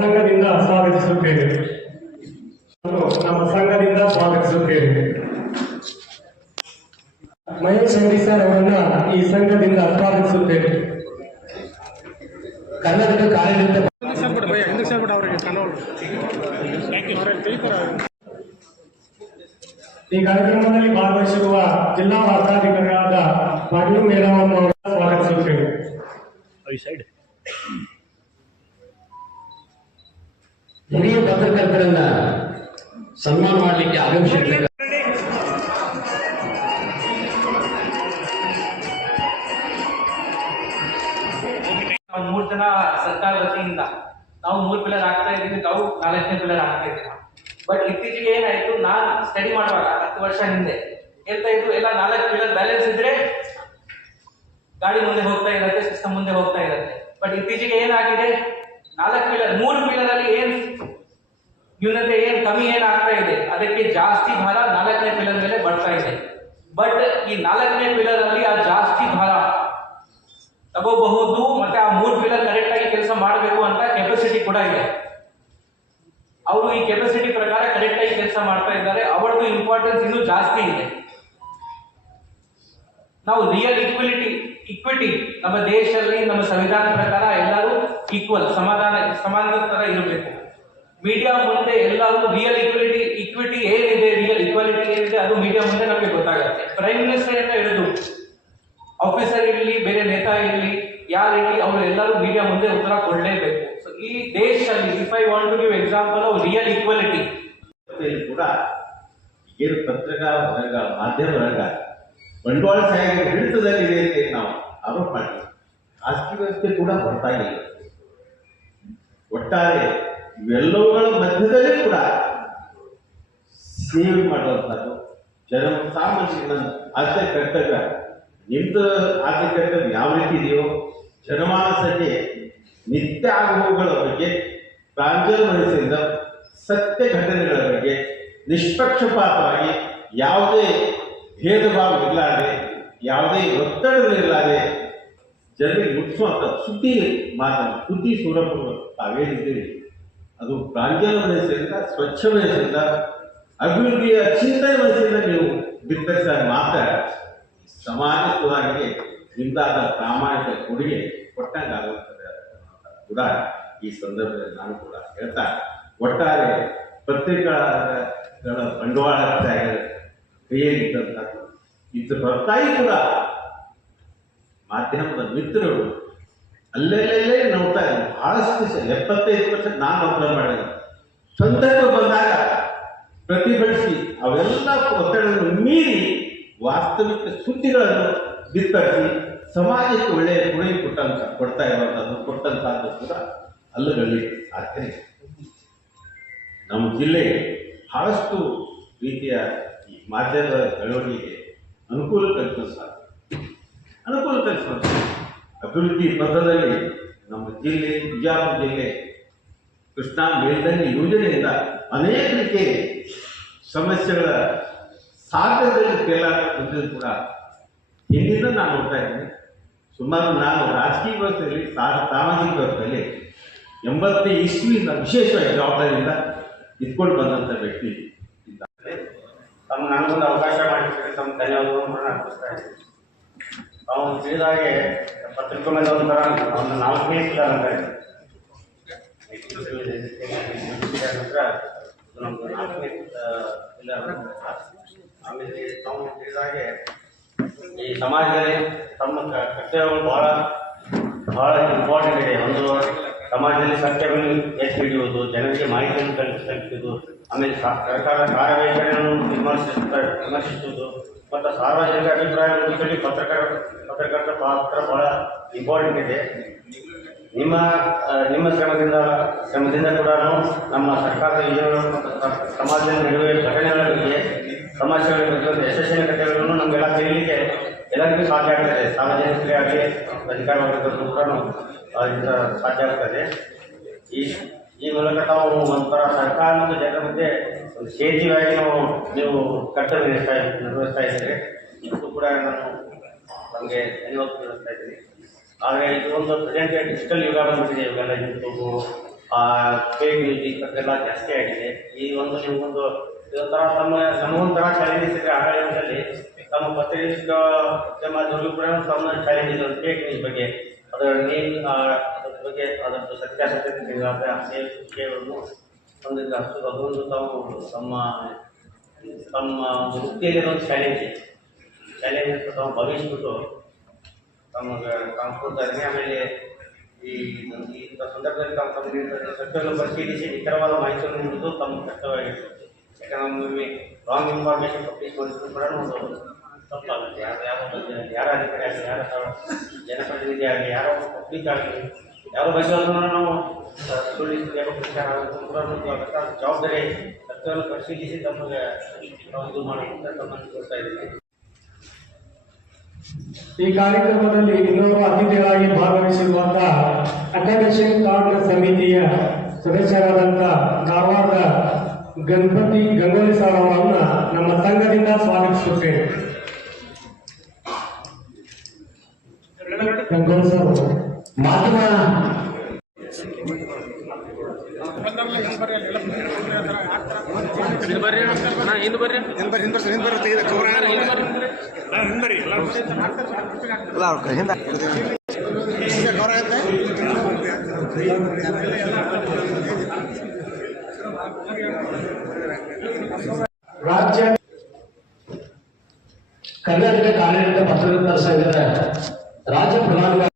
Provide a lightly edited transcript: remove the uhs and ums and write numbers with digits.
ಸಂಘದಿಂದ ಸ್ವಾಗತಿಸುತ್ತೇವೆ. ನಮ್ಮ ಸಂಘದಿಂದ ಸ್ವಾಗತಿಸುತ್ತೇವೆ. ಮಹೇಶ್ ಅಂಗಡಿ ಸರ್ ಅವರನ್ನ ಈ ಸಂಘದಿಂದ ಸ್ವಾಗತಿಸುತ್ತೇವೆ. ಕನ್ನಡದ ಕಾರ್ಯದಿಂದ ಈ ಕಾರ್ಯಕ್ರಮದಲ್ಲಿ ಭಾಗವಹಿಸಿರುವ ಜಿಲ್ಲಾ ವಾರ್ತಾಧಿಕಾರಿಯಾದ ಪಾಟೀಲ್ ಮೇಡಮ್ ಅವರನ್ನು ಸ್ವಾಗತಿಸುತ್ತೇವೆ. ಹಿರಿಯ ಪತ್ರಕರ್ತರನ್ನ ಸನ್ಮಾನ ಮಾಡಲಿಕ್ಕೆ ಆಗಮಿಸಿದ್ದಾರೆ. ಮೂರು ಜನ ಸರ್ಕಾರ ವತಿಯಿಂದ ನಾವು 3 ಪಿಲ್ಲರ್ ಆಗ್ತಾ ಇದ್ದೀವಿ, ತಾವು 4ನೇ ಪಿಲ್ಲರ್ ಆಗ್ತಾ ಇದ್ದೀವಿ. ಬಟ್ ಇತ್ತೀಚೆಗೆ ಏನಾಯ್ತು, ನಾನು ಸ್ಟಡಿ ಮಾಡುವಾಗ 10 ವರ್ಷ ಹಿಂದೆ ಹೇಳ್ತಾ ಇದ್ರು, ಎಲ್ಲ 4 ಪಿಲ್ಲರ್ ಬ್ಯಾಲೆನ್ಸ್ ಇದ್ರೆ ಗಾಡಿ ಮುಂದೆ ಹೋಗ್ತಾ ಇರುತ್ತೆ, ಸಿಸ್ಟಮ್ ಮುಂದೆ ಹೋಗ್ತಾ ಇರುತ್ತೆ. ಬಟ್ ಇತ್ತೀಚೆಗೆ ಏನಾಗಿದೆ, 4 ಪಿಲ್ಲರ್ 3 ಪಿಲ್ಲರ್ ಅಲ್ಲಿ ಏನ್ ನ್ಯೂನತೆ, ಏನ್ ಕಮ್ಮಿ ಏನಾಗ್ತಾ ಇದೆ, ಅದಕ್ಕೆ ಜಾಸ್ತಿ ಭಾರ 4ನೇ ಪಿಲ್ಲರ್ ಮೇಲೆ ಬರ್ತಾ ಇದೆ. ಬಟ್ ಈ 4ನೇ ಪಿಲ್ಲರ್ ಅಲ್ಲಿ ಆ ಜಾಸ್ತಿ ಭಾರ ತಗೋಬಹುದು, ಮತ್ತೆ ಆ 3 ಪಿಲ್ಲರ್ ಕರೆಕ್ಟ್ ಆಗಿ ಕೆಲಸ ಮಾಡಬೇಕು ಅಂತ ಕೆಪಾಸಿಟಿ ಕೂಡ ಇದೆ. ಅವರು ಈ ಕೆಪಾಸಿಟಿ ಪ್ರಕಾರ ಕರೆಕ್ಟ್ ಆಗಿ ಕೆಲಸ ಮಾಡ್ತಾ ಇದ್ದಾರೆ. ಅವರದ್ದು ಇಂಪಾರ್ಟೆನ್ಸ್ ಇನ್ನೂ ಜಾಸ್ತಿ ಇದೆ. ನಾವು ರಿಯಲ್ ಇಕ್ವಿಟಿ ನಮ್ಮ ದೇಶದಲ್ಲಿ, ನಮ್ಮ ಸಂವಿಧಾನ ಪ್ರಕಾರ ಎಲ್ಲರೂ ಈಕ್ವಲ್, ಸಮಾನದ ತರ ಇರಬೇಕು. ಮೀಡಿಯಾ ಮುಂದೆ ಎಲ್ಲರೂ ರಿಯಲ್ ಇಕ್ವಿಟಿ ಏನಿದೆ, ರಿಯಲ್ ಇಕ್ವಾಲಿಟಿ ಏನಿದೆ, ಅದು ಮೀಡಿಯಾ ಮುಂದೆ ನಮಗೆ ಗೊತ್ತಾಗುತ್ತೆ. ಪ್ರೈಮ್ ಮಿನಿಸ್ಟರ್ ಅಂತ ಹೇಳಿದ್ರು, ಆಫೀಸರ್ ಇರಲಿ, ಬೇರೆ ನೇತಾ ಇರಲಿ, ಯಾರಿರಲಿ, ಅವರು ಎಲ್ಲರೂ ಮೀಡಿಯಾ ಮುಂದೆ ಉತ್ತರ ಕೊಡಲೇಬೇಕು. ಸೊ ಈ ದೇಶದಲ್ಲಿ if I want to give example of real equality ಕೂಡ ಏನು ಪತ್ರಿಕಾ ರಂಗ, ಮಾಧ್ಯಮ ರಂಗ ಬಂಡವಾಳ ಶಾಹಿ ಹಿಡಿತದಲ್ಲಿದೆ ಅಂತ ನಾವು ಆರೋಪ ಮಾಡ್ತೀವಿ. ಖಾಸಗಿ ವ್ಯವಸ್ಥೆ ಕೂಡ ಹೊರತಾಗಿಲ್ಲ. ಒಟ್ಟಾರೆ ಇವೆಲ್ಲವುಗಳ ಮಧ್ಯದಲ್ಲಿ ಕೂಡ ಸೇವೆ ಮಾಡುವಂಥದ್ದು ಸಾಮಾನ್ಯ ಆದ್ಯ ಕರ್ತವ್ಯ. ನಿಮ್ದು ಆದ್ಯ ಕರ್ತವ್ಯ ಯಾವ ರೀತಿ ಇದೆಯೋ, ಜನಮಾನಸಕ್ಕೆ ನಿತ್ಯ ಆಗುವುಗಳ ಬಗ್ಗೆ ಪ್ರಾಂಜಲ ಮನಸ್ಸಿಂದ ಸತ್ಯ ಘಟನೆಗಳ ಬಗ್ಗೆ ನಿಷ್ಪಕ್ಷಪಾತವಾಗಿ ಯಾವುದೇ ಭೇದ ಭಾವ ಇರಲಾದೆ, ಯಾವುದೇ ಒತ್ತಡಗಳಿರಲಾದೆ ಜನರಿಗೆ ಮುಟ್ಟಿಸುವಂಥ ಸುದ್ದಿ ಸ್ವರೂಪ ತಾವೇನಿದ್ದೀರಿ, ಅದು ಪ್ರಾಂಜಲ ಮನಸ್ಸಿಂದ, ಸ್ವಚ್ಛ ಮನಸ್ಸಿಂದ, ಅಭಿವೃದ್ಧಿಯ ಚಿಂತನೆ ಮನಸ್ಸಿಂದ ನೀವು ಬಿತ್ತರಿಸಿದಾಗ ಮಾತ್ರ ಸಮಾಜ ಸುಧಾರಣೆಗೆ ನಿಮ್ದಾದ ಪ್ರಾಮಾಣಿಕ ಕೊಡುಗೆ ಕೊಟ್ಟಂಗಾಗುತ್ತದೆ ಕೂಡ ಈ ಸಂದರ್ಭದಲ್ಲಿ ನಾನು ಕೂಡ ಹೇಳ್ತಾ, ಒಟ್ಟಾರೆ ಪತ್ರಿಕೆಗಳ ಬಂಡವಾಳ ಕೈಯಲ್ಲಿದ್ದಂಥದ್ದು ಇದ್ರ ಹೊರತಾಗಿ ಕೂಡ ಮಾಧ್ಯಮದ ಮಿತ್ರರು ಅಲ್ಲೆಲ್ಲೇ ನೋಡ್ತಾ ಇದ್ದಾರೆ. ಬಹಳಷ್ಟು 75% ನಾನು ಅಬ್ಸರ್ವ್ ಮಾಡಿದೆ. ಸಂದರ್ಭ ಬಂದಾಗ ಪ್ರತಿಭಟಿಸಿ ಅವೆಲ್ಲ ಒತ್ತಡಗಳನ್ನು ಮೀರಿ ವಾಸ್ತವಿಕ ಸುದ್ದಿಗಳನ್ನು ಬಿತ್ತರಿಸಿ ಸಮಾಜಕ್ಕೆ ಒಳ್ಳೆಯ ಕೊಡುಗೆ ಕೊಡ್ತಾ ಇರುವಂಥದ್ದು, ಕೊಟ್ಟಂತಹದ್ದು ಕೂಡ ಅಲ್ಲುಗಲ್ಲಿ ಸಾಧ್ಯ. ನಮ್ಮ ಜಿಲ್ಲೆಗೆ ಬಹಳಷ್ಟು ರೀತಿಯ ಈ ಮಾಧ್ಯಮದ ಬೆಳವಣಿಗೆಗೆ ಅನುಕೂಲ ಕಲ್ಪಿಸ್ತಾರೆ. ಅಭಿವೃದ್ಧಿ ಪಥದಲ್ಲಿ ನಮ್ಮ ಜಿಲ್ಲೆ, ಬಿಜಾಪುರ ಜಿಲ್ಲೆ ಕೃಷ್ಣಾ ಮೇಲ್ದಂಡೆ ಯೋಜನೆಯಿಂದ ಅನೇಕ ರೀತಿಯ ಸಮಸ್ಯೆಗಳ ಸಾಧ್ಯತೆಯಲ್ಲಿ ತೇಲಾಟ ಹೊಂದಿದ್ದು ಕೂಡ ಹಿಂದಿನ ನಾನು ನೋಡ್ತಾ ಇದ್ದೀನಿ. ಸುಮಾರು ನಾನು ರಾಜಕೀಯ ವ್ಯವಸ್ಥೆಯಲ್ಲಿ, ಸಾಮಾಜಿಕ ವ್ಯವಸ್ಥೆಯಲ್ಲಿ 80ನೇ ಇಸ್ವಿಯಿಂದ ವಿಶೇಷವಾಗಿ ಜವಾಬ್ದಾರಿಯಿಂದ ಇದ್ಕೊಂಡು ಬಂದಂಥ ವ್ಯಕ್ತಿ ಇದ್ದಾರೆ. ನನಗೊಂದು ಅವಕಾಶ ಮಾಡಿದ್ರೆ ತಮ್ಮ ಧನ್ಯವಾದಗಳನ್ನು ಕೂಡ ಅರ್ಪಿಸ್ತಾ ಇದ್ದೀನಿ. ನಾವು ತಿಳಿದಾಗೆ ಪತ್ರಿಕೋದ್ಯಮದ ಒಂಥರ ಒಂದು 4ನೇ ಪಿಲ್ಲರ್ ಅಂತ ಇದೆ. ನಂತರ ನಮ್ಮದು 4ನೇ ಪಿಲ್ಲರ್. ಆಮೇಲೆ ನಾವು ತಿಳಿದಾಗೆ ಈ ಸಮಾಜದಲ್ಲಿ ತಮ್ಮ ಕರ್ತವ್ಯಗಳು ಬಹಳ ಇಂಪಾರ್ಟೆಂಟ್ ಇದೆ. ಒಂದು ಸಮಾಜದಲ್ಲಿ ಸತ್ಯವನ್ನು ಎತ್ತಿ ಹಿಡಿಯುವುದು, ಜನರಿಗೆ ಮಾಹಿತಿಯನ್ನು ಕಲ್ಪಿಸುವುದು, ಆಮೇಲೆ ಸರ್ಕಾರದ ಕಾರ್ಯವೈಖರಿಯನ್ನು ವಿಮರ್ಶಿಸುವುದು ಮತ್ತು ಸಾರ್ವಜನಿಕ ಅಭಿಪ್ರಾಯವನ್ನು ತಿಳಿ ಪತ್ರಕರ್ತರ ಪಾತ್ರ ಬಹಳ ಇಂಪಾರ್ಟೆಂಟ್ ಇದೆ. ನಿಮ್ಮ ಶ್ರಮದಿಂದ ಕೂಡ ನಮ್ಮ ಸರ್ಕಾರದ ಯೋಜನೆಗಳು ಮತ್ತು ಸಮಾಜದಲ್ಲಿ ನಡೆಯುವ ಘಟನೆಗಳ ಬಗ್ಗೆ, ಸಮಸ್ಯೆಗಳ ಬಗ್ಗೆ, ಯಶಸ್ಸಿನ ಕಥೆಗಳನ್ನು ನಮಗೆಲ್ಲ ತಿಳಿಯಲಿಕ್ಕೆ ಎಲ್ಲರಿಗೂ ಸಾಧ್ಯ ಆಗ್ತದೆ. ಸಾರ್ವಜನಿಕರೇ ಆಗಲಿ, ಅಧಿಕಾರ ವರ್ಗದವರು ಕೂಡ ಸಾಧ್ಯ ಆಗ್ತದೆ. ಈ ಮೂಲಕ ನಾವು ಒಂಥರ ಸರ್ಕಾರ ಮತ್ತು ಜನರ ಮಧ್ಯೆ ಒಂದು ಸೇತುವೆಯಾಗಿ ನೀವು ಕರ್ತವ್ಯ ನಿರ್ವಹಿಸ್ತಾ ಇದ್ದೀರಿ. ಇದು ಕೂಡ ನಾನು ನಮಗೆ ಧನ್ಯವಾದ ತಿಳಿಸ್ತಾ ಇದ್ದೀನಿ. ಆದರೆ ಇದು ಒಂದು ಪ್ರೆಸೆಂಟ್ ಡಿಜಿಟಲ್ ಯುಗ ಬಂದ್ಬಿಟ್ಟಿದೆ. ಇವೆಲ್ಲ ಯೂಟ್ಯೂಬು, ಫೇಕ್ ನ್ಯೂಸ್ ಈ ಥರದ್ದೆಲ್ಲ ಜಾಸ್ತಿ ಆಗಿದೆ. ಈ ಒಂದು ನಿಮಗೊಂದು ಇದೊಂದು ಥರ ನಮಗೊಂಥರ ಚಾಲೆಂಜಸ್ ಇದೆ. ಆಡಳಿತದಲ್ಲಿ ತಮ್ಮ ಪತ್ರಿಕೋದ್ಯಮದಲ್ಲೂ ಕೂಡ ತಮ್ಮ ಚಾಲೆಂಜ್ ಇದೆ ಒಂದು ಫೇಕ್ ನ್ಯೂಸ್ ಬಗ್ಗೆ, ಅದರ ಅದ್ರ ಬಗ್ಗೆ ಅದರದ್ದು ಸತ್ಯಾಸತ್ಯತೆ ವಿಷಯವನ್ನು ಹೊಂದಿದ್ದ ಅದೊಂದು ತಾವು ತಮ್ಮ ವೃತ್ತಿಯಲ್ಲಿ ಒಂದು ಚಾಲೆಂಜ್ ಅಂತ ತಾವು ಭಾವಿಸ್ಬಿಟ್ಟು ತಾವು ಕೊಡ್ತಾರೆ. ಆಮೇಲೆ ಇಂಥ ಸಂದರ್ಭದಲ್ಲಿ ತಾವು ಸತ್ಯವನ್ನು ಪರಿಶೀಲಿಸಿ ನಿಖರವಾದ ಮಾಹಿತಿಯನ್ನು ನೀಡುವುದು ತಮ್ಮ ಕರ್ತವ್ಯವಾಗಿರ್ತದೆ. ಯಾಕಂದ್ರೆ ನಮಗೆ ರಾಂಗ್ ಇನ್ಫಾರ್ಮೇಷನ್ ಪಬ್ಲಿಷ್ ಮಾಡಿದ್ರು ಕೂಡ ಒಂದು ತಪ್ಪಾಗುತ್ತೆ. ಯಾರ ಅಧಿಕಾರಿ ಆಗಲಿ, ಯಾರ ಜನಪ್ರತಿನಿಧಿ ಆಗಲಿ, ಯಾರೋ ಪಬ್ಲಿಕ್ ಆಗಲಿ, ಯಾರೋ ಬಯಸೋದನ್ನು ನಾವು ಸುಳ್ಳಿಸಿ ಯಾವ ಪ್ರಚಾರ ಆಗೋದು ಕೂಡ ಜವಾಬ್ದಾರಿ ಸತ್ಯವನ್ನು ಪರಿಶೀಲಿಸಿ ತಮಗೆ ಇದು ಮಾಡೋದು ತಮ್ಮನ್ನು ತೋರಿಸ್ತಾ ಇದ್ದೀವಿ. ಈ ಕಾರ್ಯಕ್ರಮದಲ್ಲಿ ಇನ್ನೋರ್ವ ಅತಿಥಿಗಳಾಗಿ ಭಾಗವಹಿಸಿರುವಂತಹ ಅಕಾಡೆಮಿಕ್ ಕಾರ್ಡ್ ಸಮಿತಿಯ ಸದಸ್ಯರಾದಂತಹ ಧಾರವಾಡದ ಗಣಪತಿ ಗಂಗೋಲಿ ಸರ್ ಅವರನ್ನ ನಮ್ಮ ಸಂಘದಿಂದ ಸ್ವಾಗತಿಸುತ್ತೇವೆ. ಗಂಗೋಲಿ ಸರ್ ಮಾಧ್ಯಮ ರಾಜ್ಯ ಕರ್ನಾಟಕ ಕಾರ್ಯನಿರತ ಪತ್ರಕರ್ತರ ಸಂಘದ ರಾಜ್ಯ ಪ್ರಧಾನ